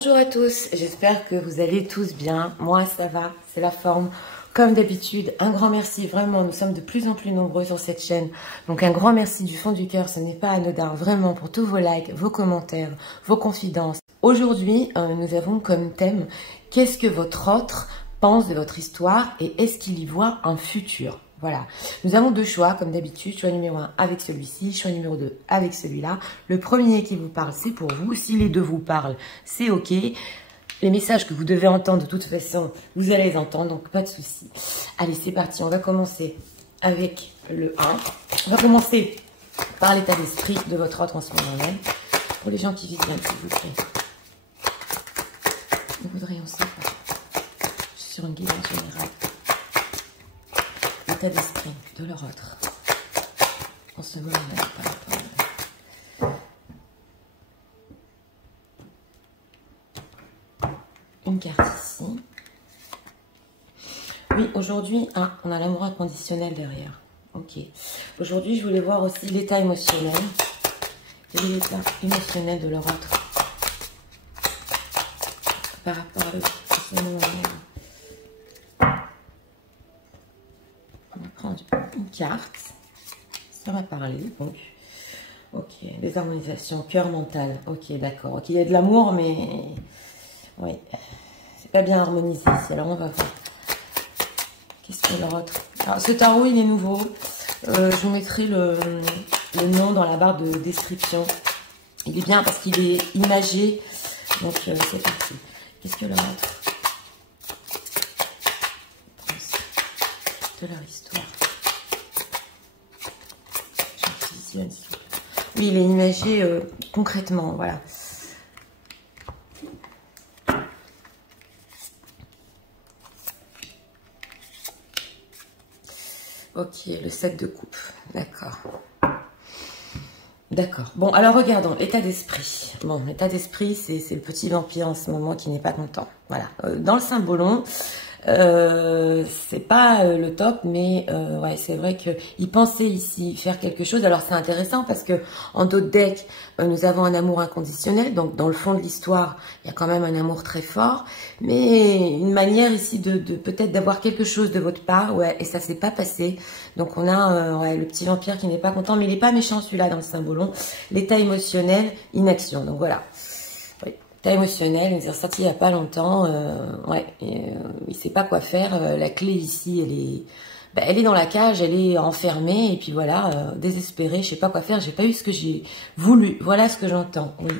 Bonjour à tous, j'espère que vous allez tous bien. Moi ça va, c'est la forme. Comme d'habitude, un grand merci, vraiment, nous sommes de plus en plus nombreux sur cette chaîne. Donc un grand merci du fond du cœur, ce n'est pas anodin, vraiment, pour tous vos likes, vos commentaires, vos confidences. Aujourd'hui, nous avons comme thème, qu'est-ce que votre autre pense de votre histoire et est-ce qu'il y voit un futur ? Voilà, nous avons deux choix comme d'habitude, choix numéro 1 avec celui-ci, choix numéro 2 avec celui-là. Le premier qui vous parle, c'est pour vous. Si les deux vous parlent, c'est ok. Les messages que vous devez entendre, de toute façon, vous allez les entendre, donc pas de souci. Allez, c'est parti, on va commencer avec le 1. On va commencer par l'état d'esprit de votre autre en ce moment même. Pour les gens qui visionnent, s'il vous plaît. Nous voudrions savoir, je suis sur une guidance générale, l'état d'esprit de leur autre en ce moment même par rapport à une carte ici. Oui, aujourd'hui, on a l'amour inconditionnel derrière. Ok. Aujourd'hui, je voulais voir aussi l'état émotionnel. Quel est l'état émotionnel de leur autre par rapport à ce moment même. On va prendre une carte. Ça va parler, donc. Ok, désharmonisation, cœur mental. Ok, d'accord. Ok, il y a de l'amour, mais... Oui, c'est pas bien harmonisé ici. Alors, on va voir. Qu'est-ce qu'il y a leur autre? Alors, ce tarot, il est nouveau. Je vous mettrai le nom dans la barre de description. Il est bien parce qu'il est imagé. Donc, c'est parti. Qu'est-ce que leur autre de leur histoire? Oui, il est imagé concrètement, voilà. Ok, le 7 de coupe, d'accord. D'accord. Bon, alors regardons, l'état d'esprit. Bon, l'état d'esprit, c'est le petit vampire en ce moment qui n'est pas content. Voilà. Dans le symbolon, c'est pas le top, mais ouais, c'est vrai qu'il pensait ici faire quelque chose. Alors c'est intéressant parce que en d'autres decks, nous avons un amour inconditionnel. Donc dans le fond de l'histoire, il y a quand même un amour très fort, mais une manière ici de peut-être d'avoir quelque chose de votre part, ouais, et ça s'est pas passé. Donc on a ouais, le petit vampire qui n'est pas content, mais il n'est pas méchant celui-là dans le symbolon. L'état émotionnel, inaction. Donc voilà. État émotionnel, il nous est ressorti il n'y a pas longtemps. Ouais, il ne sait pas quoi faire. La clé ici, elle est dans la cage, elle est enfermée. Et puis voilà, désespérée, je ne sais pas quoi faire. J'ai pas eu ce que j'ai voulu. Voilà ce que j'entends. Oui.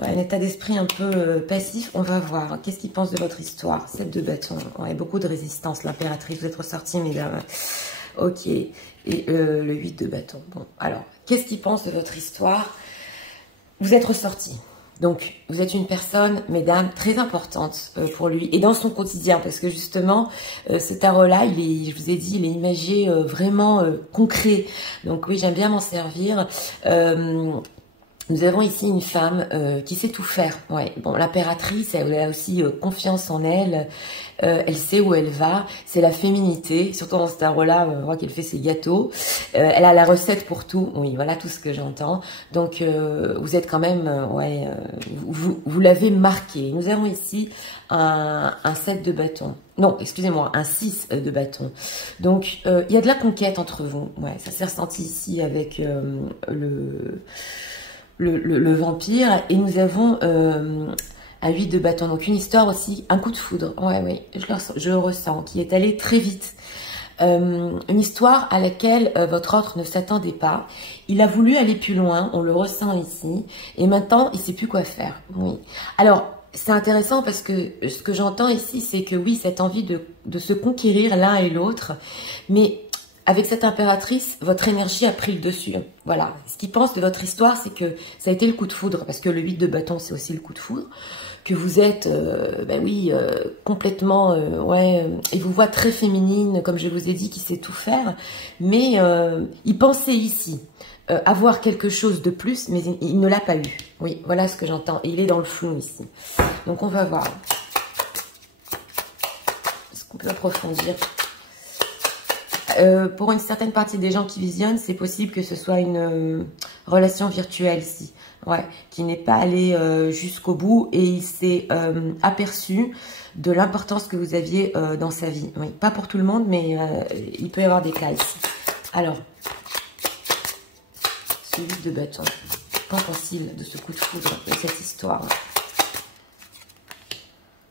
Ouais, un état d'esprit un peu passif. On va voir. Qu'est-ce qu'il pense de votre histoire? 7 de bâton. Ouais, beaucoup de résistance. L'impératrice, vous êtes ressortie, mesdames. Ok. Et le 8 de bâton. Bon, alors, qu'est-ce qu'il pense de votre histoire? Vous êtes ressortie. Donc, vous êtes une personne, mesdames, très importante pour lui et dans son quotidien parce que justement, ce tarot-là, je vous ai dit, il est imagé vraiment concret. Donc oui, j'aime bien m'en servir. Nous avons ici une femme qui sait tout faire. Ouais. Bon, l'impératrice, elle a aussi confiance en elle. Elle sait où elle va. C'est la féminité. Surtout dans ce tarot-là, on voit qu'elle fait ses gâteaux. Elle a la recette pour tout. Oui, voilà tout ce que j'entends. Donc, vous êtes quand même... ouais, vous l'avez marqué. Nous avons ici un 7 de bâton. Non, excusez-moi, un 6 de bâton. Donc, il y a de la conquête entre vous. Ouais, ça s'est ressenti ici avec le vampire. Et nous avons un 8 de bâton. Donc une histoire aussi, un coup de foudre. Ouais, oui, je le ressens, qui est allé très vite. Une histoire à laquelle votre autre ne s'attendait pas. Il a voulu aller plus loin, on le ressent ici. Et maintenant, il ne sait plus quoi faire. Oui. Alors, c'est intéressant parce que ce que j'entends ici, c'est que oui, cette envie de se conquérir l'un et l'autre. Mais... avec cette impératrice, votre énergie a pris le dessus. Voilà. Ce qu'il pense de votre histoire, c'est que ça a été le coup de foudre, parce que le 8 de bâton, c'est aussi le coup de foudre, que vous êtes, ben oui, complètement, ouais, il vous voit très féminine, comme je vous ai dit, qui sait tout faire, mais il pensait ici avoir quelque chose de plus, mais il ne l'a pas eu. Oui, voilà ce que j'entends. Et il est dans le flou ici. Donc, on va voir. Est-ce qu'on peut approfondir ? Pour une certaine partie des gens qui visionnent, c'est possible que ce soit une relation virtuelle ici. Ouais, qui n'est pas allé jusqu'au bout et il s'est aperçu de l'importance que vous aviez dans sa vie. Oui, pas pour tout le monde, mais il peut y avoir des cas ici. Alors, ce 8 de bâton. Qu'en pense-t-il de ce coup de foudre, de cette histoire?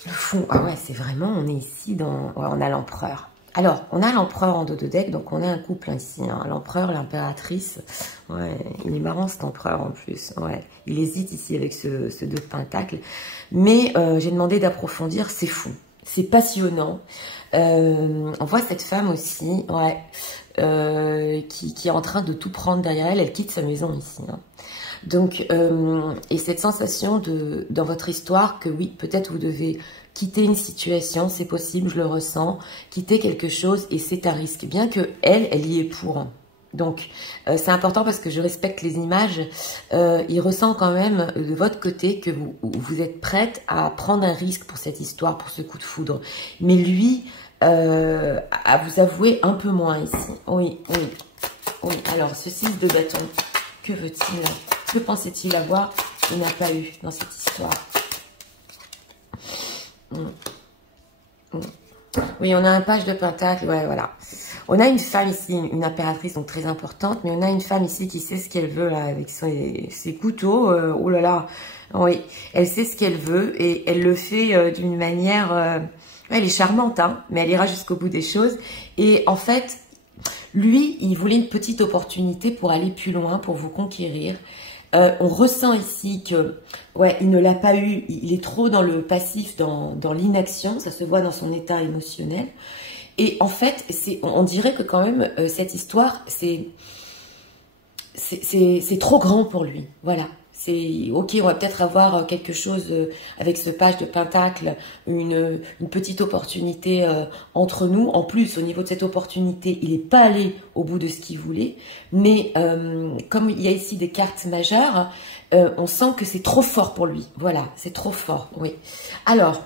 Le fond, ah ouais, c'est vraiment, on est ici dans... Ouais, on a l'empereur. Alors, on a l'empereur en dos de deck, donc on est un couple ici. Hein. L'empereur, l'impératrice. Ouais, il est marrant cet empereur en plus. Ouais, il hésite ici avec ce 2 de pentacle. Mais j'ai demandé d'approfondir, c'est fou. C'est passionnant. On voit cette femme aussi, ouais, qui est en train de tout prendre derrière elle. Elle quitte sa maison ici. Hein. Donc, et cette sensation dans votre histoire que oui, peut-être vous devez quitter une situation, c'est possible, je le ressens, quitter quelque chose et c'est un risque, bien que elle y est pour. Donc, c'est important parce que je respecte les images. Il ressent quand même de votre côté que vous êtes prête à prendre un risque pour cette histoire, pour ce coup de foudre. Mais lui, à vous avouer un peu moins ici. Oui, oui, oui. Alors, ce 6 de bâton, que veut-il? Que pensait-il avoir? Il n'a pas eu dans cette histoire. Oui, on a un page de pentacle, ouais, voilà. On a une femme ici, une impératrice, donc très importante, mais on a une femme ici qui sait ce qu'elle veut, là, avec ses couteaux, oh là là, oui, elle sait ce qu'elle veut, et elle le fait d'une manière, elle est charmante, hein, mais elle ira jusqu'au bout des choses, et en fait, lui, il voulait une petite opportunité pour aller plus loin, pour vous conquérir. On ressent ici que, ouais, il ne l'a pas eu, il est trop dans le passif, dans l'inaction, ça se voit dans son état émotionnel. Et en fait, on dirait que quand même, cette histoire, c'est trop grand pour lui, voilà. C'est ok, on va peut-être avoir quelque chose avec ce page de pentacle, une petite opportunité entre nous. En plus, au niveau de cette opportunité, il n'est pas allé au bout de ce qu'il voulait. Mais comme il y a ici des cartes majeures, on sent que c'est trop fort pour lui. Voilà, c'est trop fort, oui. Alors,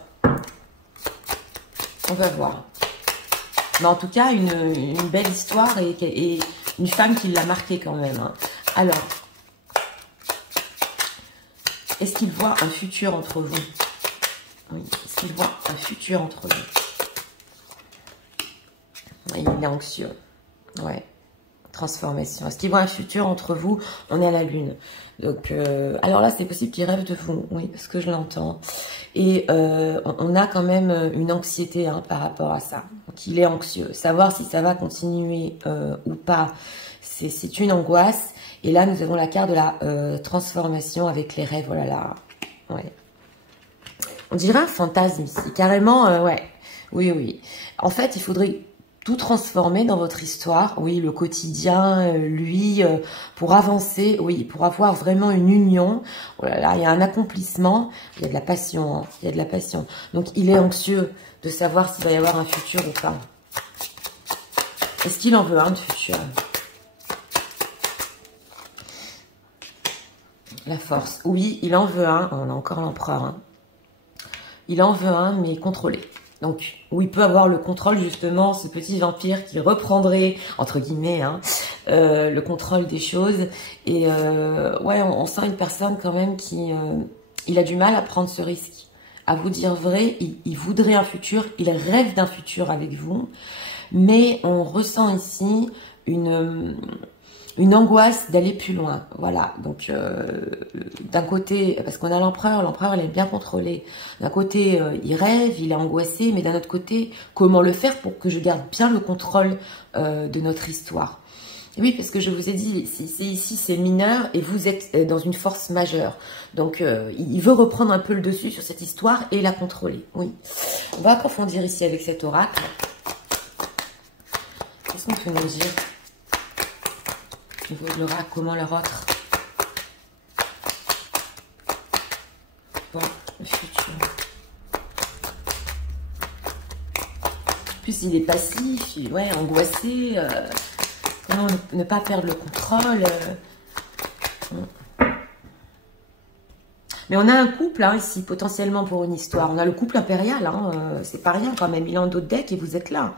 on va voir. Mais en tout cas, une belle histoire et une femme qui l'a marqué quand même. Hein. Alors... est-ce qu'il voit un futur entre vous? Oui, est-ce qu'il voit un futur entre vous? Il est anxieux. Ouais. Transformation. Est-ce qu'il voit un futur entre vous? On est à la lune. Donc, alors là, c'est possible qu'il rêve de vous. Oui, parce que je l'entends. Et on a quand même une anxiété hein, par rapport à ça. Donc, il est anxieux. Savoir si ça va continuer ou pas, c'est une angoisse. Et là, nous avons la carte de la transformation avec les rêves. Oh là là. Ouais. On dirait un fantasme ici. Carrément, ouais. Oui, oui. En fait, il faudrait tout transformer dans votre histoire. Oui, le quotidien, lui, pour avancer. Oui, pour avoir vraiment une union. Oh là là, il y a un accomplissement. Il y a de la passion. Hein. Il y a de la passion. Donc, il est anxieux de savoir s'il va y avoir un futur ou pas. Est-ce qu'il en veut un de futur ? La force. Oui, il en veut un. On a encore l'empereur. Hein. Il en veut un, mais contrôlé. Donc, où il peut avoir le contrôle, justement, ce petit vampire qui reprendrait, entre guillemets, hein, le contrôle des choses. Et ouais, on sent une personne quand même qui... il a du mal à prendre ce risque. À vous dire vrai, il voudrait un futur, il rêve d'un futur avec vous. Mais on ressent ici une angoisse d'aller plus loin, voilà. Donc, d'un côté, parce qu'on a l'empereur il est bien contrôlé. D'un côté, il rêve, il est angoissé, mais d'un autre côté, comment le faire pour que je garde bien le contrôle de notre histoire? Et oui, parce que je vous ai dit, c'est ici, c'est mineur, et vous êtes dans une force majeure. Donc, il veut reprendre un peu le dessus sur cette histoire et la contrôler, oui. On va approfondir ici avec cet oracle. Qu'est-ce qu'on peut nous dire? Au niveau de l'oracle, comment leur autre? Bon, le futur. En plus, il est passif, ouais, angoissé. Comment ne pas perdre le contrôle Mais on a un couple hein, ici, potentiellement pour une histoire. On a le couple impérial, hein, c'est pas rien quand même. Il est en dos de deck et vous êtes là.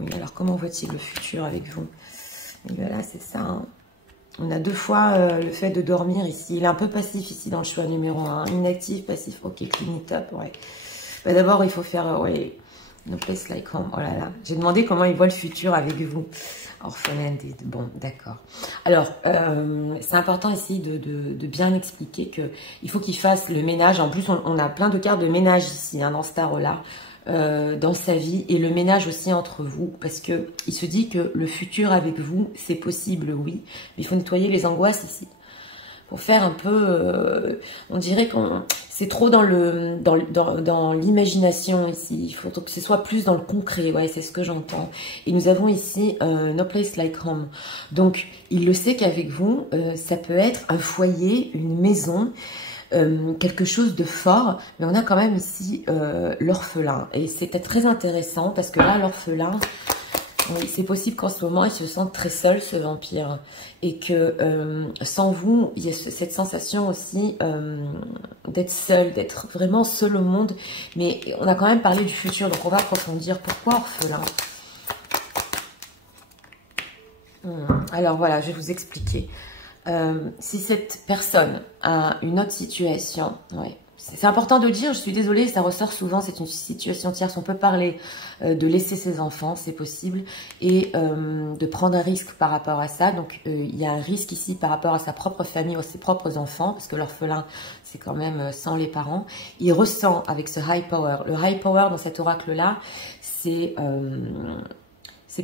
Oui, alors comment voit-il le futur avec vous? Et voilà, c'est ça. Hein. On a 2 fois le fait de dormir ici. Il est un peu passif ici dans le choix numéro 1. Inactif, passif, ok, clean it up, ouais. Bah, d'abord, il faut faire, ouais, no place like home. Oh là là, j'ai demandé comment il voit le futur avec vous. Orphelin, bon, d'accord. Alors, c'est important ici de bien expliquer que il faut qu'il fasse le ménage. En plus, on a plein de cartes de ménage ici, hein, dans ce tarot-là. Dans sa vie et le ménage aussi entre vous parce que il se dit que le futur avec vous c'est possible, oui, mais il faut nettoyer les angoisses ici pour faire un peu on dirait qu'on c'est trop dans l'imagination ici, il faut que ce soit plus dans le concret, ouais, c'est ce que j'entends. Et nous avons ici no place like home, donc il le sait qu'avec vous ça peut être un foyer, une maison, quelque chose de fort, mais on a quand même ici l'orphelin. Et c'était très intéressant parce que là, l'orphelin, oui, c'est possible qu'en ce moment, il se sente très seul, ce vampire. Et que sans vous, il y a cette sensation aussi d'être seul, d'être vraiment seul au monde. Mais on a quand même parlé du futur, donc on va approfondir. Pourquoi orphelin? Alors voilà, je vais vous expliquer. Si cette personne a une autre situation, ouais, c'est important de le dire, je suis désolée, ça ressort souvent, c'est une situation tierce, on peut parler de laisser ses enfants, c'est possible, et de prendre un risque par rapport à ça, donc il y a un risque ici par rapport à sa propre famille ou ses propres enfants, parce que l'orphelin, c'est quand même sans les parents, il ressent avec ce high power, le high power dans cet oracle-là, c'est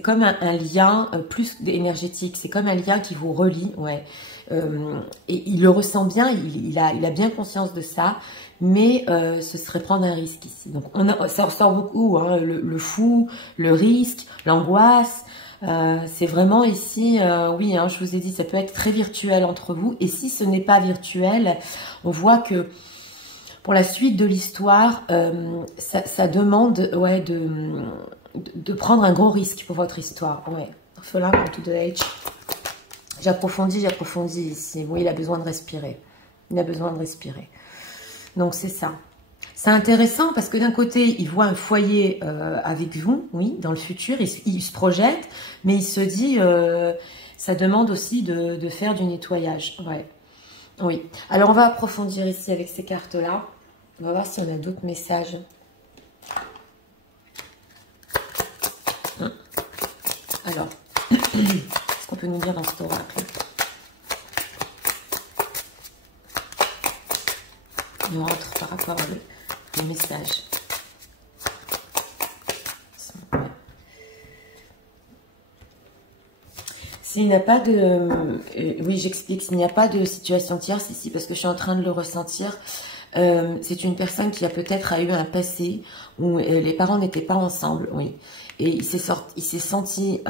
comme un lien plus énergétique, c'est comme un lien qui vous relie, ouais. Et il le ressent bien, il a bien conscience de ça, mais ce serait prendre un risque ici. Donc ça ressort beaucoup, hein, le fou, le risque, l'angoisse. C'est vraiment ici, oui, hein, je vous ai dit, ça peut être très virtuel entre vous. Et si ce n'est pas virtuel, on voit que pour la suite de l'histoire, ça demande, ouais, de prendre un gros risque pour votre histoire. Ouais, orphelin, come to the age. J'approfondis ici. Oui, il a besoin de respirer. Il a besoin de respirer. Donc, c'est ça. C'est intéressant parce que d'un côté, il voit un foyer avec vous, oui, dans le futur. Il se projette, mais il se dit, ça demande aussi de faire du nettoyage. Ouais. Oui. Alors, on va approfondir ici avec ces cartes-là. On va voir si on a d'autres messages. Alors, qu'est-ce qu'on peut nous dire dans cet oracle? On rentre par rapport au message. S'il n'y a pas de... oui, j'explique. S'il n'y a pas de situation tierce ici, parce que je suis en train de le ressentir, c'est une personne qui a peut-être eu un passé où les parents n'étaient pas ensemble, oui. Et il s'est senti...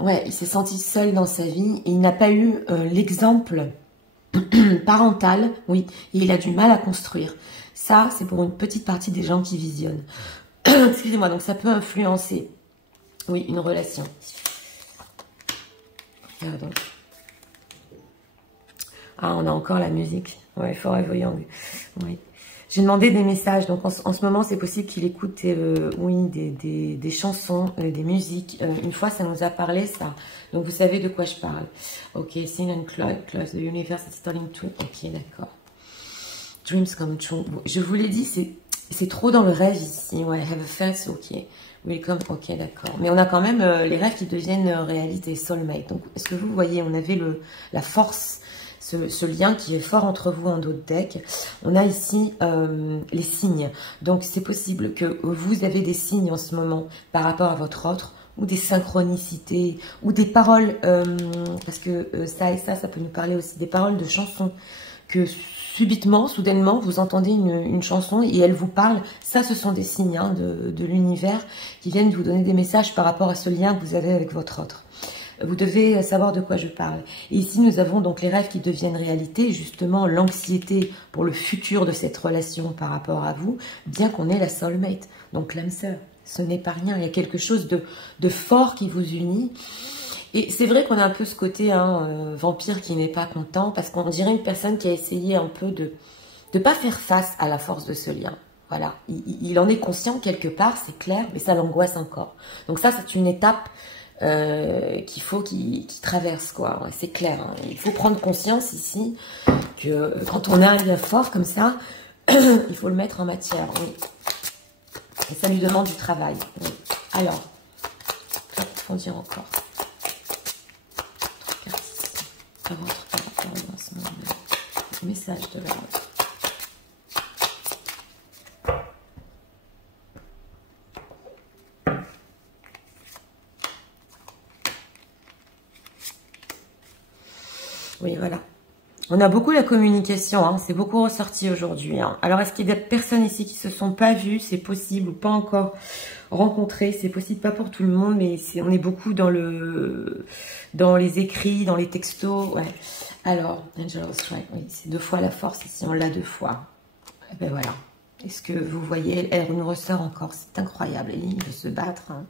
ouais, il s'est senti seul dans sa vie et il n'a pas eu l'exemple parental, oui, et il a du mal à construire. Ça, c'est pour une petite partie des gens qui visionnent. Excusez-moi, donc ça peut influencer, oui, une relation. Pardon. Ah, on a encore la musique. Ouais, Forever Young. Oui. J'ai demandé des messages, donc en ce moment, c'est possible qu'il écoute oui, des chansons, des musiques. Une fois, ça nous a parlé, ça. Donc, vous savez de quoi je parle. Ok, Sin and Close, the universe is starting to... Ok, d'accord. Dreams come true. Je vous l'ai dit, c'est trop dans le rêve ici. Ouais, have a face, ok. Welcome, ok, d'accord. Mais on a quand même les rêves qui deviennent réalité, soulmate. Donc, est-ce que vous voyez, on avait la force... Ce lien qui est fort entre vous en d'autres decks. On a ici les signes. Donc, c'est possible que vous avez des signes en ce moment par rapport à votre autre, ou des synchronicités, ou des paroles, parce que ça et ça peut nous parler aussi des paroles de chansons, que subitement, soudainement, vous entendez une chanson et elle vous parle. Ça, ce sont des signes hein, de l'univers qui viennent vous donner des messages par rapport à ce lien que vous avez avec votre autre. Vous devez savoir de quoi je parle. Et ici, nous avons donc les rêves qui deviennent réalité, justement l'anxiété pour le futur de cette relation par rapport à vous, bien qu'on ait la soulmate, donc l'âme sœur. Ce n'est pas rien, il y a quelque chose de fort qui vous unit. Et c'est vrai qu'on a un peu ce côté hein, vampire qui n'est pas content, parce qu'on dirait une personne qui a essayé un peu de ne pas faire face à la force de ce lien. Voilà, il en est conscient quelque part, c'est clair, mais ça l'angoisse encore. Donc ça, c'est une étape qu'il faut qu'il traverse, quoi. Ouais, c'est clair. Hein. Il faut prendre conscience ici que quand on a un lien fort comme ça, il faut le mettre en matière. Oui. Et ça lui demande du travail. Oui. Alors, je vais approfondir encore. Votre par rapport au lancement de message de la vôtre. Oui, voilà. On a beaucoup la communication, hein, c'est beaucoup ressorti aujourd'hui. Hein. Alors, est-ce qu'il y a des personnes ici qui se sont pas vues? C'est possible, ou pas encore rencontrées. C'est possible, pas pour tout le monde, mais on est beaucoup dans les écrits, dans les textos. Ouais. Alors, Angel Strike, oui, c'est 2 fois la force ici, on l'a 2 fois. Et ben voilà. Est-ce que vous voyez, elle nous ressort encore, c'est incroyable. Il veut se battre. Hein.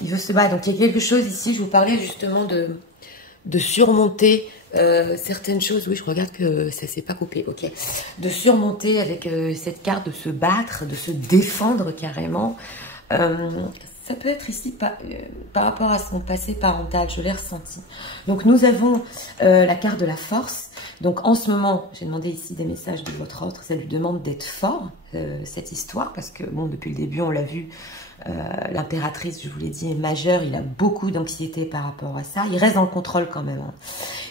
Il veut se battre. Donc, il y a quelque chose ici, je vous parlais justement de surmonter certaines choses. Oui, je regarde que ça s'est pas coupé. Ok. De surmonter avec cette carte, de se battre, de se défendre carrément. Ça peut être ici par rapport à son passé parental. Je l'ai ressenti. Donc, nous avons la carte de la force. Donc, en ce moment, j'ai demandé ici des messages de votre autre. Ça lui demande d'être fort, cette histoire. Parce que, bon, depuis le début, on l'a vu. L'impératrice, je vous l'ai dit, est majeure. Il a beaucoup d'anxiété par rapport à ça. Il reste dans le contrôle quand même. Hein.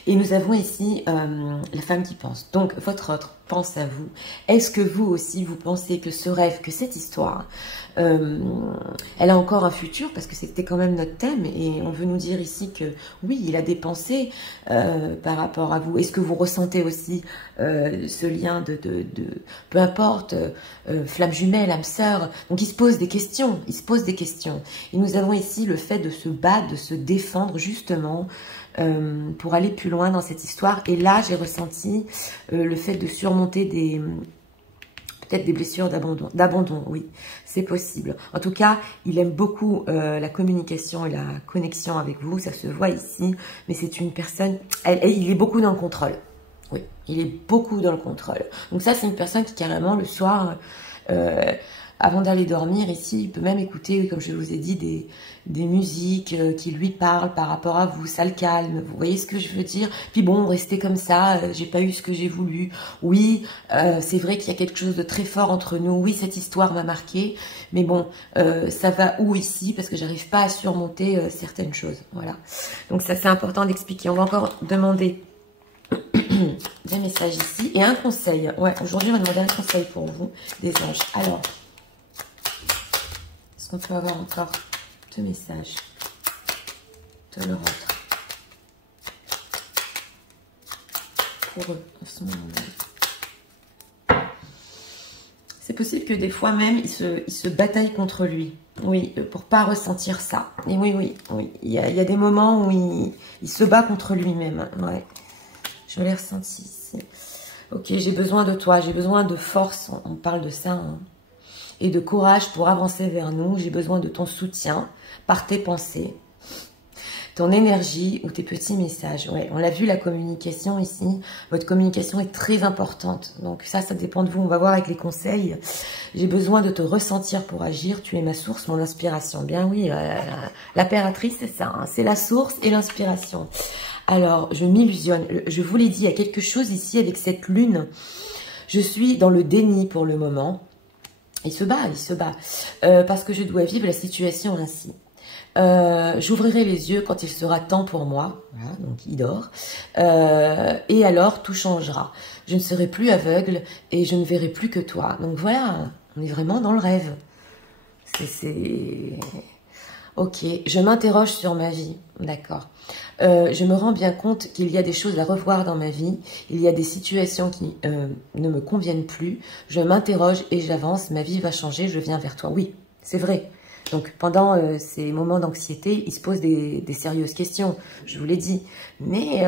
Et nous avons ici la femme qui pense. Donc, votre autre pense à vous. Est-ce que vous aussi, vous pensez que ce rêve, que cette histoire, elle a encore un futur? Parce que c'était quand même notre thème. Et on veut nous dire ici que, oui, il a des pensées par rapport à vous. Est-ce que vous ressentez aussi ce lien de peu importe, flamme jumelle, âme sœur? Donc, il se pose des questions. Il se pose des questions. Et nous avons ici le fait de se battre, de se défendre, justement, pour aller plus loin dans cette histoire. Et là, j'ai ressenti le fait de surmonter peut-être des blessures d'abandon, oui, c'est possible. En tout cas, il aime beaucoup la communication et la connexion avec vous, ça se voit ici, mais c'est une personne, il est beaucoup dans le contrôle. Oui, il est beaucoup dans le contrôle. Donc ça, c'est une personne qui carrément, le soir, avant d'aller dormir, ici, il peut même écouter, comme je vous ai dit, des musiques qui lui parlent par rapport à vous, ça le calme, vous voyez ce que je veux dire? Puis bon, rester comme ça, j'ai pas eu ce que j'ai voulu. Oui, c'est vrai qu'il y a quelque chose de très fort entre nous, oui, cette histoire m'a marqué, mais bon, ça va où ici? Parce que j'arrive pas à surmonter certaines choses, voilà. Donc ça, c'est important d'expliquer. On va encore demander des messages ici, et un conseil. Ouais, aujourd'hui, on va demander un conseil pour vous, des anges. Alors, est-ce qu'on peut avoir encore 2 messages de leur autre pour eux en ce moment? C'est possible que des fois même, il se bataille contre lui. Oui, pour pas ressentir ça. Et oui. Il y a des moments où il se bat contre lui-même. Ouais. Je l'ai ressenti ici. Ok, j'ai besoin de toi, j'ai besoin de force. On parle de ça. Hein. Et de courage pour avancer vers nous. J'ai besoin de ton soutien par tes pensées, ton énergie ou tes petits messages. Ouais, on l'a vu, la communication ici. Votre communication est très importante. Donc ça dépend de vous. On va voir avec les conseils. J'ai besoin de te ressentir pour agir. Tu es ma source, mon inspiration. Bien oui, l'impératrice, c'est ça. Hein. C'est la source et l'inspiration. Alors, je m'illusionne. Je vous l'ai dit, il y a quelque chose ici avec cette lune. Je suis dans le déni pour le moment. Il se bat. Parce que je dois vivre la situation ainsi. J'ouvrirai les yeux quand il sera temps pour moi. Voilà, donc il dort. Et alors, tout changera. Je ne serai plus aveugle et je ne verrai plus que toi. Donc voilà, on est vraiment dans le rêve. Ok, je m'interroge sur ma vie. D'accord. Je me rends bien compte qu'il y a des choses à revoir dans ma vie. Il y a des situations qui ne me conviennent plus. Je m'interroge et j'avance. Ma vie va changer. Je viens vers toi. Oui, c'est vrai. Donc, pendant ces moments d'anxiété, il se pose des sérieuses questions. Je vous l'ai dit. Mais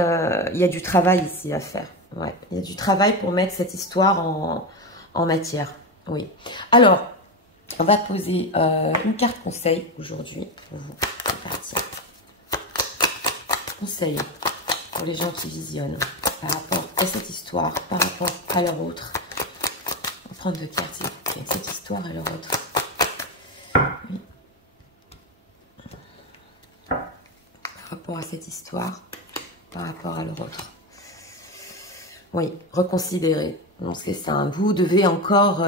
il y a du travail ici à faire. Ouais, il y a du travail pour mettre cette histoire en matière. Oui. Alors, on va poser une carte conseil aujourd'hui pour vous. C'est parti. Conseil pour les gens qui visionnent par rapport à cette histoire, par rapport à leur autre. On va prendre 2 cartes, s'il vous plaît. Cette histoire et leur autre. Oui. rapport à cette histoire, par rapport à leur autre. Oui, reconsidérer. Donc c'est ça, vous devez encore...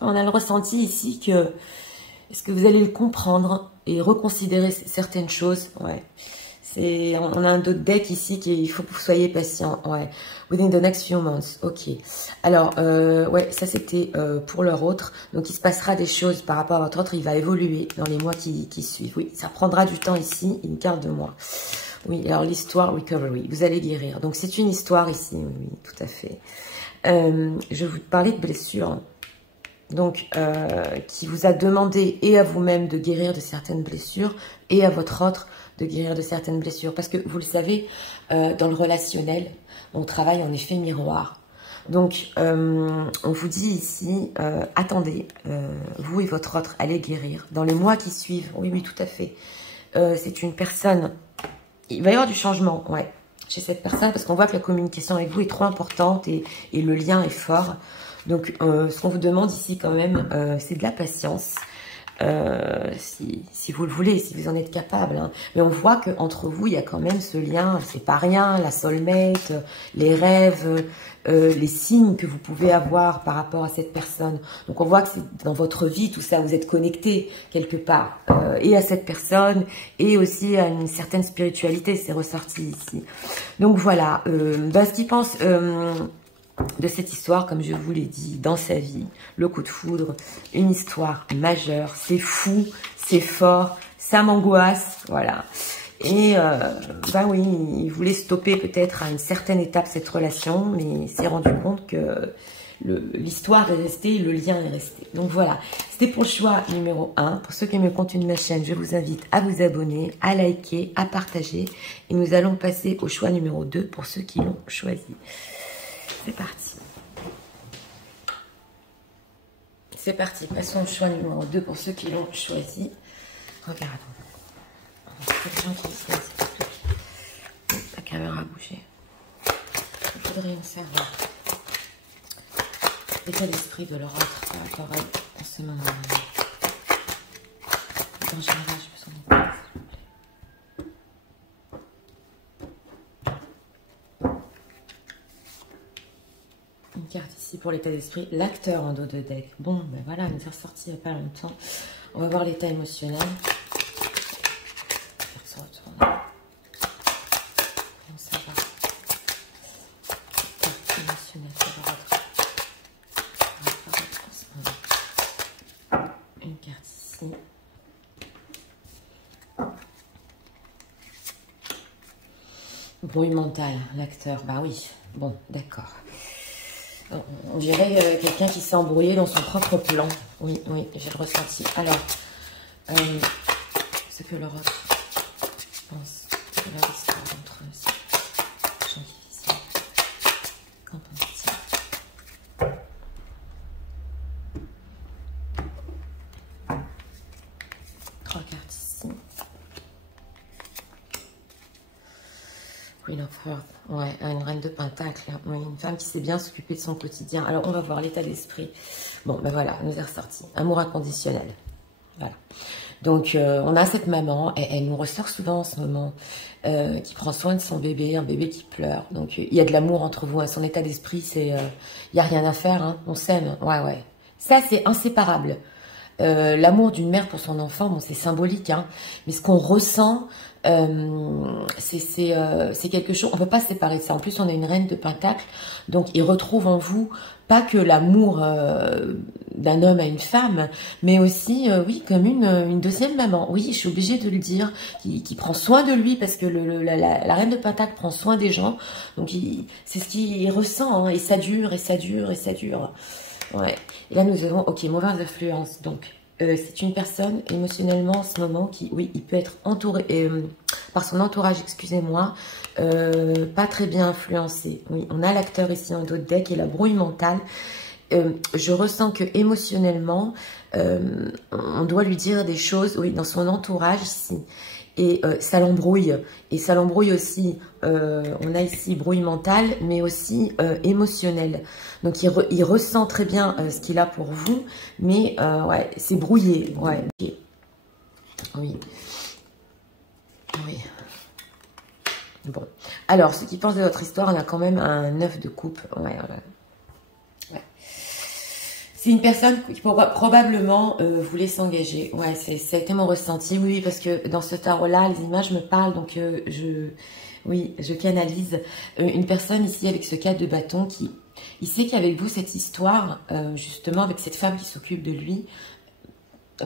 on a le ressenti ici que... Est-ce que vous allez le comprendre et reconsidérer certaines choses? Ouais. On a un autre deck ici il faut que vous soyez patient. Ouais. Within the next few months. Ok. Alors, ouais, ça c'était pour leur autre. Donc, il se passera des choses par rapport à votre autre. Il va évoluer dans les mois qui suivent. Oui, ça prendra du temps ici. Une carte de mois. Oui, alors l'histoire recovery. Vous allez guérir. Donc, c'est une histoire ici. Oui, tout à fait. Je vais vous parler de blessures. Donc, qui vous a demandé et à vous-même de guérir de certaines blessures et à votre autre de guérir de certaines blessures. Parce que, vous le savez, dans le relationnel, on travaille en effet miroir. Donc, on vous dit ici, attendez, vous et votre autre, allez guérir. Dans les mois qui suivent, oui, oui, tout à fait. C'est une personne, il va y avoir du changement, ouais, chez cette personne, parce qu'on voit que la communication avec vous est trop importante et le lien est fort. Donc, ce qu'on vous demande ici quand même, c'est de la patience, si vous le voulez, si vous en êtes capable. Hein. Mais on voit qu'entre vous, il y a quand même ce lien, c'est pas rien, la soulmate, les rêves, les signes que vous pouvez avoir par rapport à cette personne. Donc, on voit que c'est dans votre vie, tout ça, vous êtes connecté quelque part, et à cette personne, et aussi à une certaine spiritualité, c'est ressorti ici. Donc, voilà, ce qu'il pense... de cette histoire, comme je vous l'ai dit, dans sa vie, le coup de foudre, une histoire majeure, c'est fou, c'est fort, ça m'angoisse, voilà. Et, bah oui, il voulait stopper peut-être à une certaine étape cette relation, mais il s'est rendu compte que l'histoire est restée, le lien est resté. Donc voilà, c'était pour le choix numéro 1. Pour ceux qui aiment le contenu de ma chaîne, je vous invite à vous abonner, à liker, à partager. Et nous allons passer au choix numéro 2 pour ceux qui l'ont choisi. C'est parti. C'est parti. Passons au choix numéro 2 pour ceux qui l'ont choisi. Regardons. Les gens qui disent, la caméra a bougé. Il faudrait une savoir. L'état d'esprit de leur autre par rapport à eux en ce moment. En général, je me sens pas. Carte ici pour l'état d'esprit, l'acteur en dos de deck. Bon, ben voilà, elle nous est ressortie il n'y a pas longtemps. On va voir l'état émotionnel. Faire se retourner. Comment ça va? Carte émotionnelle, ça va rentrer. Une carte ici. Bruit mental, l'acteur. Bah oui, bon, d'accord. On dirait quelqu'un qui s'est embrouillé dans son propre plan. Oui, oui, j'ai le ressenti. Alors, ce que leur autre pense de leur histoire entre eux. Champ difficile. Qu'en pense-t-il? Trois cartes ici. Queen of Earth. Ouais, une reine de pentacle. Oui, une femme qui sait bien s'occuper de son quotidien. Alors, on va voir l'état d'esprit. Bon, ben voilà, nous est ressorti. Amour inconditionnel. Voilà. Donc, on a cette maman, elle nous ressort souvent en ce moment, qui prend soin de son bébé, un bébé qui pleure. Donc, il y a de l'amour entre vous. Hein. Son état d'esprit, c'est... il n'y a rien à faire, hein. On s'aime. Ouais, ouais. Ça, c'est inséparable. L'amour d'une mère pour son enfant, bon, c'est symbolique, hein. Mais ce qu'on ressent... c'est quelque chose, on ne peut pas se séparer de ça. En plus, on a une reine de pentacle, donc il retrouve en vous pas que l'amour d'un homme à une femme, mais aussi, oui, comme une deuxième maman. Oui, je suis obligée de le dire, qui prend soin de lui, parce que la reine de pentacle prend soin des gens, donc c'est ce qu'il ressent, hein, et ça dure, et ça dure, et ça dure. Ouais. Et là, nous avons, ok, mauvaise influence, donc... c'est une personne émotionnellement en ce moment qui, oui, il peut être entouré par son entourage, excusez-moi, pas très bien influencé. Oui, on a l'acteur ici en dos de deck et la brouille mentale. Je ressens que émotionnellement, on doit lui dire des choses, oui, dans son entourage ici. Et ça l'embrouille. Et ça l'embrouille aussi, on a ici brouille mentale, mais aussi émotionnelle. Donc il ressent très bien ce qu'il a pour vous, mais ouais, c'est brouillé. Ouais. Okay. Oui. Oui. Bon. Alors, ce qui pense de votre histoire, on a quand même un 9 de coupe. Ouais. C'est une personne qui probablement voulait s'engager. Ouais, ça a été mon ressenti. Oui, parce que dans ce tarot-là, les images me parlent, donc je canalise une personne ici avec ce 4 de bâton qui, il sait qu'avec vous, cette histoire, justement, avec cette femme qui s'occupe de lui,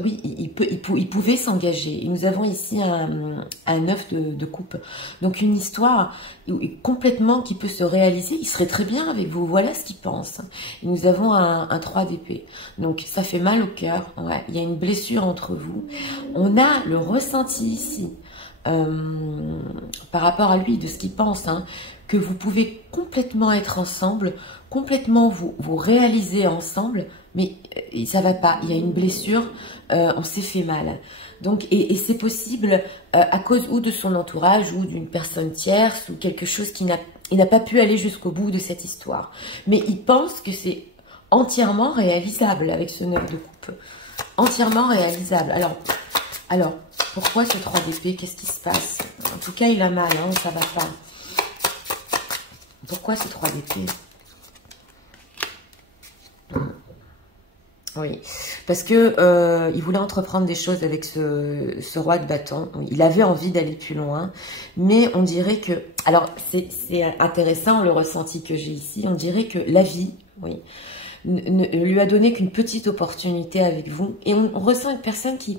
oui, il pouvait s'engager. Et nous avons ici un 9 de coupe. Donc une histoire complètement qui peut se réaliser. Il serait très bien avec vous. Voilà ce qu'il pense. Et nous avons un 3 d'épée. Donc ça fait mal au cœur. Ouais, il y a une blessure entre vous. On a le ressenti ici par rapport à lui, de ce qu'il pense, hein, que vous pouvez complètement être ensemble, complètement vous réaliser ensemble, mais ça va pas, il y a une blessure, on s'est fait mal. Donc, et c'est possible à cause ou de son entourage ou d'une personne tierce ou quelque chose qui n'a pas pu aller jusqu'au bout de cette histoire. Mais il pense que c'est entièrement réalisable avec ce 9 de coupe. Entièrement réalisable. Alors pourquoi ce 3 d'épée? Qu'est-ce qui se passe? En tout cas, il a mal, hein, ça va pas. Pourquoi ce 3 d'épée? Oui, parce que il voulait entreprendre des choses avec ce roi de bâton. Il avait envie d'aller plus loin, mais on dirait que... Alors, c'est intéressant le ressenti que j'ai ici. On dirait que la vie, oui, ne lui a donné qu'une petite opportunité avec vous. Et on ressent une personne qui...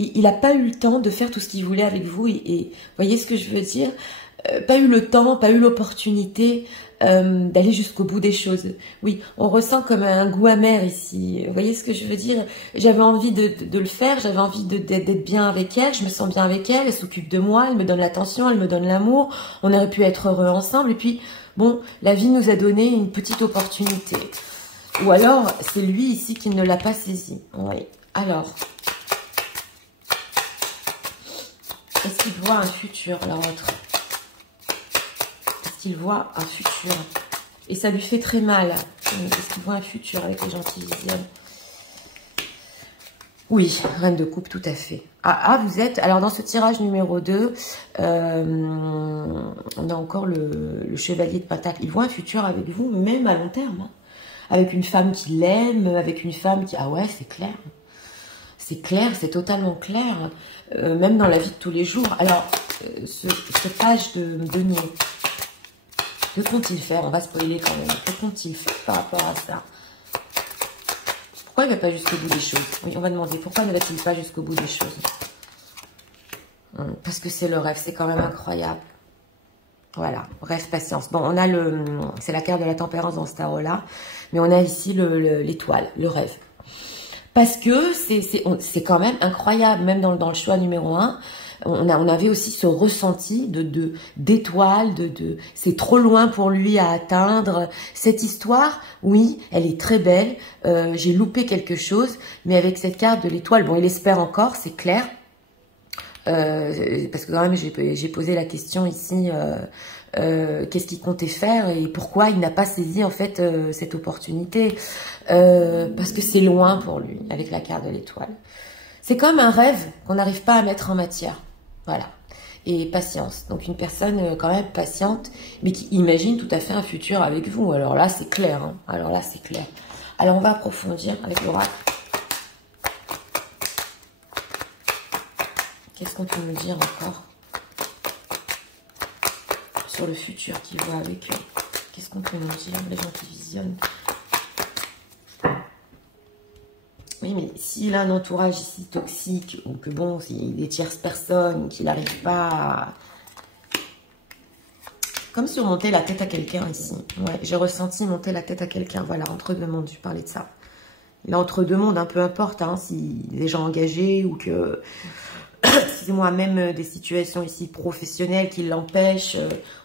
Il n'a pas eu le temps de faire tout ce qu'il voulait avec vous. Et voyez ce que je veux dire? Pas eu le temps, pas eu l'opportunité d'aller jusqu'au bout des choses. Oui, on ressent comme un goût amer ici. Vous voyez ce que je veux dire? J'avais envie de le faire, j'avais envie d'être bien avec elle, je me sens bien avec elle, elle s'occupe de moi, elle me donne l'attention, elle me donne l'amour, on aurait pu être heureux ensemble. Et puis, bon, la vie nous a donné une petite opportunité. Ou alors, c'est lui ici qui ne l'a pas saisi. Oui, alors... Est-ce qu'il voit un futur, la vôtre? Est-ce qu'il voit un futur? Et ça lui fait très mal. Est-ce qu'il voit un futur avec les gens qui visionnent? Oui, reine de coupe, tout à fait. Ah, vous êtes... Alors, dans ce tirage numéro 2, on a encore le chevalier de Pentacle. Il voit un futur avec vous, même à long terme. Hein. Avec une femme qui l'aime, avec une femme qui... Ah ouais, c'est clair. C'est clair, c'est totalement clair, même dans la vie de tous les jours. Alors, ce page de denier, que compte-t-il faire? On va spoiler quand même. Que compte-t-il faire par rapport à ça? Pourquoi il ne va pas jusqu'au bout des choses? Oui, on va demander, pourquoi ne va-t-il pas jusqu'au bout des choses? Parce que c'est le rêve, c'est quand même incroyable. Voilà, rêve, patience. Bon, on a c'est la carte de la tempérance dans ce tarot-là, mais on a ici l'étoile, le rêve. Parce que c'est quand même incroyable, même dans le choix numéro 1, on avait aussi ce ressenti d'étoile, c'est trop loin pour lui à atteindre. Cette histoire, oui, elle est très belle, j'ai loupé quelque chose, mais avec cette carte de l'étoile, bon, il espère encore, c'est clair, parce que quand même, j'ai posé la question ici... qu'est-ce qu'il comptait faire et pourquoi il n'a pas saisi en fait cette opportunité, parce que c'est loin pour lui avec la carte de l'étoile. C'est comme un rêve qu'on n'arrive pas à mettre en matière, voilà. Et patience, donc une personne quand même patiente, mais qui imagine tout à fait un futur avec vous. Alors là c'est clair, hein. Alors là c'est clair. Alors on va approfondir avec l'oracle. Qu'est-ce qu'on peut nous dire encore sur le futur qu'il voit avec eux? Qu'est-ce qu'on peut nous dire, les gens qui visionnent? Oui, mais s'il a un entourage ici toxique, ou que bon, s'il est tierce personne, qu'il n'arrive pas à... Comme surmonter la tête à quelqu'un ici. Ouais, j'ai ressenti monter la tête à quelqu'un. Voilà, entre deux mondes, je parlais de ça. Il est entre deux mondes, hein, peu importe, hein, si des gens engagés ou que... Excusez-moi, même des situations ici professionnelles qui l'empêchent.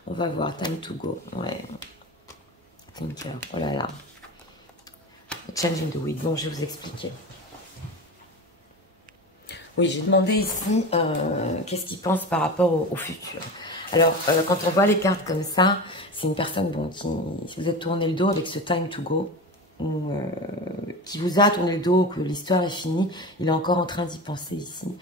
On va voir, time to go. Ouais. Thinker, oh là là. Changing the wind. Bon, je vais vous expliquer. Oui, j'ai demandé ici qu'est-ce qu'il pense par rapport au futur. Alors, quand on voit les cartes comme ça, c'est une personne, bon, qui, si vous êtes tourné le dos avec ce time to go, qui vous a tourné le dos, que l'histoire est finie, il est encore en train d'y penser ici.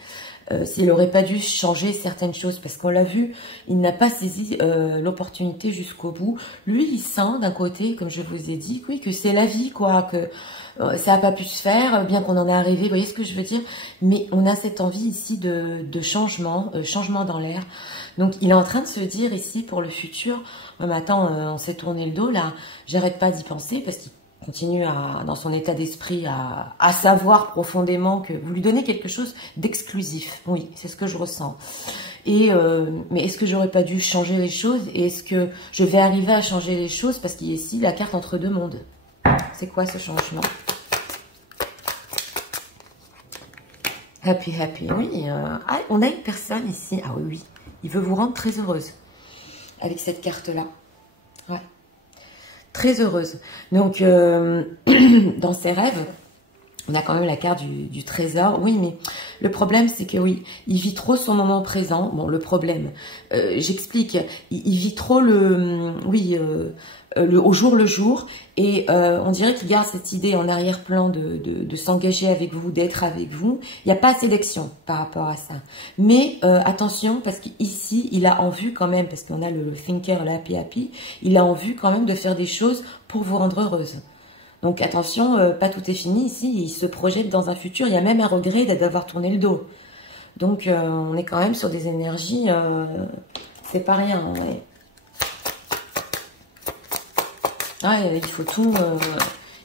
S'il n'aurait pas dû changer certaines choses, parce qu'on l'a vu, il n'a pas saisi l'opportunité jusqu'au bout. Lui, il sent d'un côté, comme je vous ai dit, oui, que c'est la vie, quoi, que ça n'a pas pu se faire, bien qu'on en est arrivé, vous voyez ce que je veux dire? Mais on a cette envie ici de changement, changement dans l'air. Donc, il est en train de se dire ici, pour le futur, mais attends, on s'est tourné le dos, là, j'arrête pas d'y penser, parce qu'il continue dans son état d'esprit à savoir profondément que vous lui donnez quelque chose d'exclusif. Oui, c'est ce que je ressens. Et mais est-ce que j'aurais pas dû changer les choses? Et est-ce que je vais arriver à changer les choses? Parce qu'il y a ici la carte entre deux mondes. C'est quoi ce changement? Happy, happy. Oui, on a une personne ici. Ah oui, oui. Il veut vous rendre très heureuse avec cette carte-là. Ouais. Très heureuse. Donc, dans ses rêves, on a quand même la carte du trésor. Oui, mais le problème, c'est que oui, il vit trop son moment présent. Bon, le problème, j'explique. Il vit trop au jour le jour. Et on dirait qu'il garde cette idée en arrière-plan de s'engager avec vous, d'être avec vous. Il n'y a pas assez d'action par rapport à ça. Mais attention, parce qu'ici, il a en vue quand même, parce qu'on a le thinker, le happy, il a en vue quand même de faire des choses pour vous rendre heureuse. Donc attention, pas tout est fini ici, il se projette dans un futur, il y a même un regret d'avoir tourné le dos. Donc on est quand même sur des énergies, c'est pas rien. Ouais. Ouais,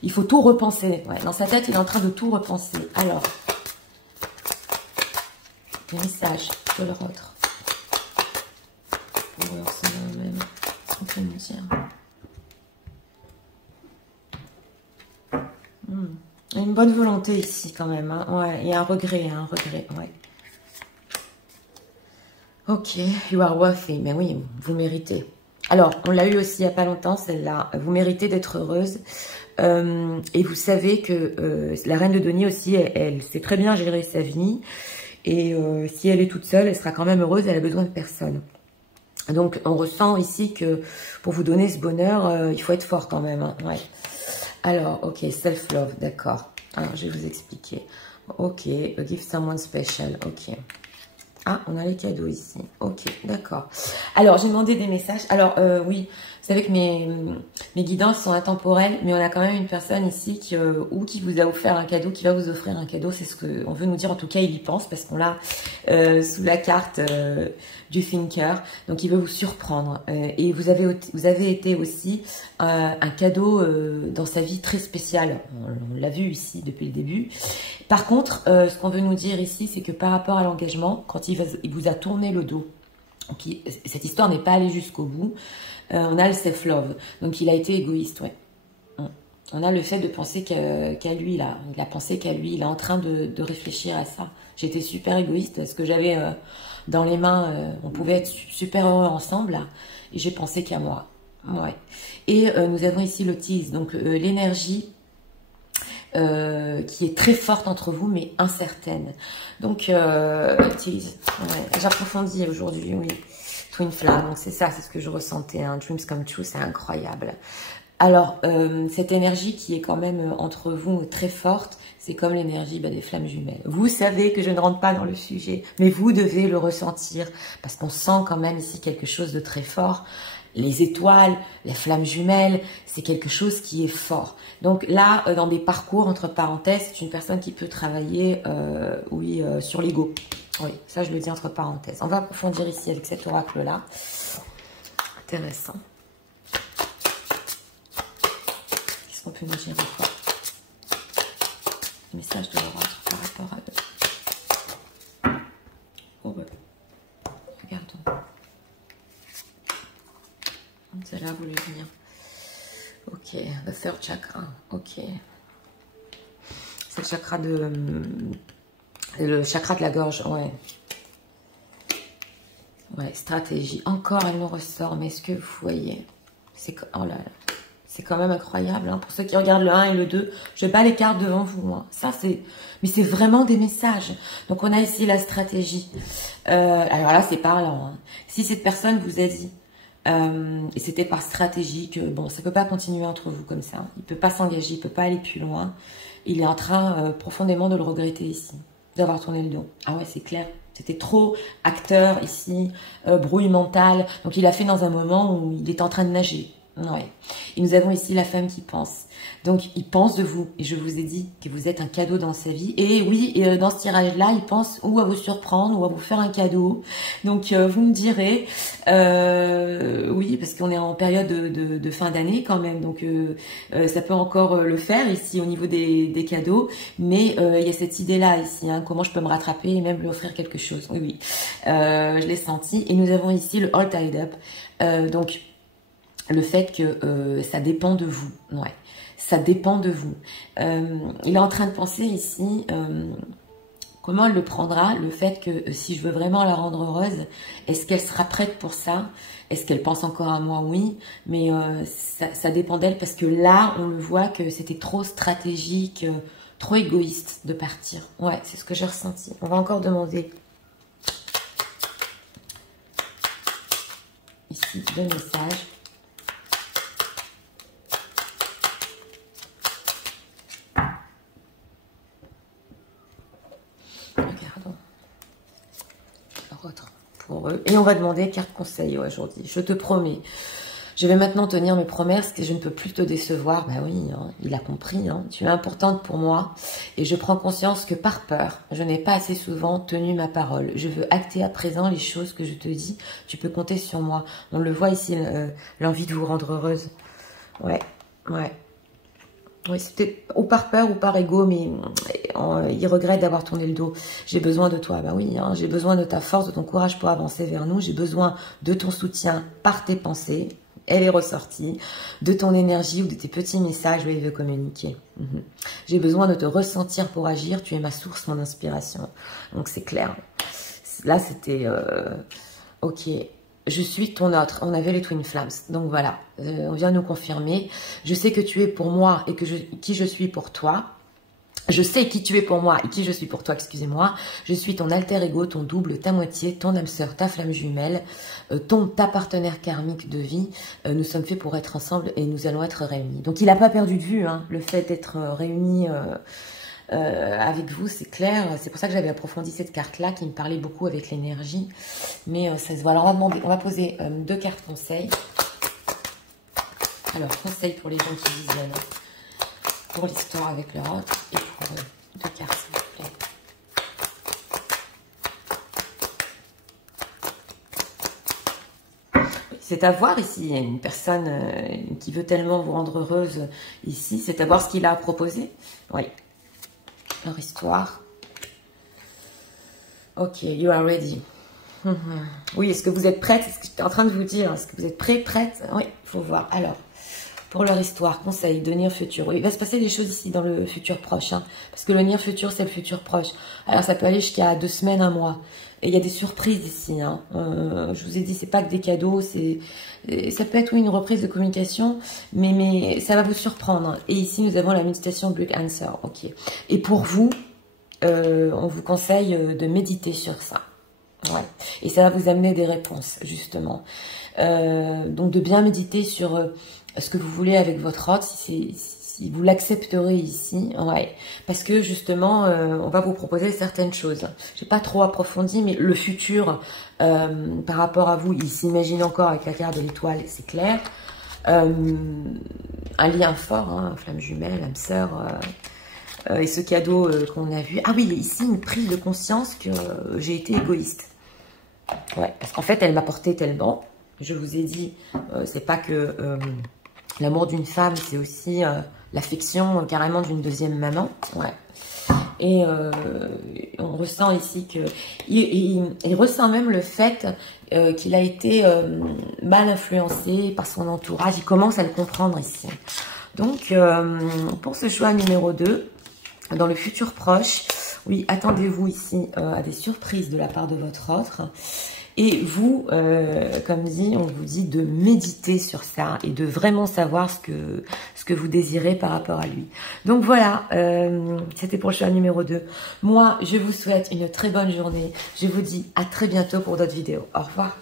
il faut tout repenser. Ouais, dans sa tête, il est en train de tout repenser. Alors, des messages de leur autre. Pour même, on peut nous dire. Une bonne volonté ici quand même. Hein. Ouais, il y a un regret, ouais. Ok, you are worthy. Mais oui, vous méritez. Alors, on l'a eu aussi il n'y a pas longtemps, celle-là. Vous méritez d'être heureuse. Et vous savez que la reine de denier aussi, elle sait très bien gérer sa vie. Et si elle est toute seule, elle sera quand même heureuse, elle a besoin de personne. Donc, on ressent ici que pour vous donner ce bonheur, il faut être fort quand même. Hein. Ouais. Alors, ok, self-love, d'accord. Alors, je vais vous expliquer. Ok, give someone special, ok. Ah, on a les cadeaux ici. Ok, d'accord. Alors, j'ai demandé des messages. Alors, oui, vous savez que mes guidances sont intemporelles, mais on a quand même une personne ici qui vous a offert un cadeau, qui va vous offrir un cadeau. C'est ce qu'on veut nous dire. En tout cas, il y pense parce qu'on l'a sous la carte du Thinker. Donc, il veut vous surprendre. Et vous avez été aussi un cadeau dans sa vie très spécial. On l'a vu ici depuis le début. Par contre, ce qu'on veut nous dire ici, c'est que par rapport à l'engagement, quand il vous a tourné le dos, donc cette histoire n'est pas allée jusqu'au bout, on a le self-love. Donc, il a été égoïste, ouais. On a le fait de penser qu'à lui, là. Il a pensé qu'à lui. Il est en train de réfléchir à ça. J'étais super égoïste. Ce que j'avais dans les mains, on pouvait être super heureux ensemble, là. Et j'ai pensé qu'à moi. Ouais. Et nous avons ici le tease. Donc, l'énergie qui est très forte entre vous, mais incertaine. Donc, tease. Ouais. J'approfondis aujourd'hui, oui. Twin Flame, donc c'est ça, c'est ce que je ressentais. Hein. Dreams come true, c'est incroyable. Alors, cette énergie qui est quand même entre vous très forte, c'est comme l'énergie des flammes jumelles. Vous savez que je ne rentre pas dans le sujet, mais vous devez le ressentir, parce qu'on sent quand même ici quelque chose de très fort. Les étoiles, les flammes jumelles, c'est quelque chose qui est fort. Donc là, dans des parcours, entre parenthèses, c'est une personne qui peut travailler, sur l'ego. Oui, ça je le dis entre parenthèses. On va approfondir ici avec cet oracle-là. Intéressant. Qu'est-ce qu'on peut nous dire encore? Le message de l'oracle par rapport à eux. Oh ben, regardons. Celle-là voulait venir. Ok, the third chakra. Ok. C'est le chakra le chakra de la gorge, ouais. Ouais, stratégie. Encore, elle nous ressort, mais est-ce que vous voyez? Oh là là. C'est quand même incroyable. Hein. Pour ceux qui regardent le 1 et le 2, je n'ai pas les cartes devant vous. Hein. Ça, mais c'est vraiment des messages. Donc, on a ici la stratégie. Alors là, c'est parlant. Hein. Si cette personne vous a dit, Et c'était par stratégie que, bon, ça peut pas continuer entre vous comme ça. Il peut pas s'engager, il peut pas aller plus loin. Il est en train profondément de le regretter ici, d'avoir tourné le dos. Ah ouais, c'est clair. C'était trop acteur ici, brouille mentale. Donc il a fait dans un moment où il est en train de nager. Ouais. Et nous avons ici la femme qui pense. Donc il pense de vous. Et je vous ai dit que vous êtes un cadeau dans sa vie. Et oui, dans ce tirage-là, il pense ou à vous surprendre ou à vous faire un cadeau. Donc vous me direz, oui, parce qu'on est en période de fin d'année quand même. Donc ça peut encore le faire ici au niveau des cadeaux. Mais il y a cette idée-là ici. Hein, comment je peux me rattraper et même lui offrir quelque chose. Oui, oui. Je l'ai senti. Et nous avons ici le All Tied Up. Donc le fait que ça dépend de vous. Ouais. Ça dépend de vous. Il est en train de penser ici comment elle le prendra, le fait que si je veux vraiment la rendre heureuse, est-ce qu'elle sera prête pour ça? Est-ce qu'elle pense encore à moi? Oui, mais ça dépend d'elle parce que là, on le voit que c'était trop stratégique, trop égoïste de partir. Ouais, c'est ce que j'ai ressenti. On va encore demander ici le message. Pour eux. Et on va demander carte conseil aujourd'hui. Je te promets. Je vais maintenant tenir mes promesses que je ne peux plus te décevoir. Bah oui, hein, il a compris. Hein. Tu es importante pour moi. Et je prends conscience que par peur, je n'ai pas assez souvent tenu ma parole. Je veux acter à présent les choses que je te dis. Tu peux compter sur moi. On le voit ici, l'envie de vous rendre heureuse. Ouais, ouais. Oui, c'était ou par peur ou par ego, mais il regrette d'avoir tourné le dos. J'ai besoin de toi, bah oui, hein, j'ai besoin de ta force, de ton courage pour avancer vers nous. J'ai besoin de ton soutien par tes pensées. Elle est ressortie. De ton énergie ou de tes petits messages où il veut communiquer. J'ai besoin de te ressentir pour agir. Tu es ma source, mon inspiration. Donc c'est clair. Là, c'était... ok. Je suis ton autre. On avait les Twin Flames. Donc voilà, on vient nous confirmer. Je sais que tu es pour moi et qui je suis pour toi. Je sais qui tu es pour moi et qui je suis pour toi, excusez-moi. Je suis ton alter ego, ton double, ta moitié, ton âme sœur, ta flamme jumelle, ta partenaire karmique de vie. Nous sommes faits pour être ensemble et nous allons être réunis. Donc il n'a pas perdu de vue hein, le fait d'être réunis avec vous, c'est clair. C'est pour ça que j'avais approfondi cette carte-là qui me parlait beaucoup avec l'énergie. Mais ça se voit. Alors on va poser deux cartes conseils. Alors conseil pour les gens qui visionnent, pour l'histoire avec leur autre et pour deux cartes s'il vous plaît. C'est à voir ici, il y a une personne qui veut tellement vous rendre heureuse ici, c'est à voir ce qu'il a à proposer. Oui. Leur histoire. Ok, you are ready. Oui, est-ce que vous êtes prête? C'est ce que j'étais en train de vous dire. Est-ce que vous êtes prêts, prête? Oui, il faut voir. Alors, pour leur histoire, conseil, de near futur. Oui, il va se passer des choses ici dans le futur proche. Hein, parce que le near futur, c'est le futur proche. Alors, ça peut aller jusqu'à 2 semaines, 1 mois. Et il y a des surprises ici. Hein. Je vous ai dit, c'est pas que des cadeaux. Ça peut être oui, une reprise de communication, mais ça va vous surprendre. Et ici, nous avons la méditation Blood Answer. Ok. Et pour vous, on vous conseille de méditer sur ça. Ouais. Et ça va vous amener des réponses, justement. Donc, de bien méditer sur ce que vous voulez avec votre autre, si vous l'accepterez ici, ouais, parce que justement, on va vous proposer certaines choses. J'ai pas trop approfondi, mais le futur, par rapport à vous, il s'imagine encore avec la carte de l'étoile, c'est clair. Un lien fort, hein, flamme jumelle, âme sœur, et ce cadeau qu'on a vu. Ah oui, ici, une prise de conscience que j'ai été égoïste. Ouais, parce qu'en fait, elle m'a porté tellement. Je vous ai dit, c'est pas que l'amour d'une femme, c'est aussi l'affection carrément d'une deuxième maman. Ouais. Et on ressent ici que... Il ressent même le fait qu'il a été mal influencé par son entourage. Il commence à le comprendre ici. Donc, pour ce choix numéro 2, dans le futur proche, oui, attendez-vous ici à des surprises de la part de votre autre. Et vous, comme dit, on vous dit de méditer sur ça et de vraiment savoir ce que vous désirez par rapport à lui. Donc voilà, c'était pour le choix numéro 2. Moi, je vous souhaite une très bonne journée. Je vous dis à très bientôt pour d'autres vidéos. Au revoir.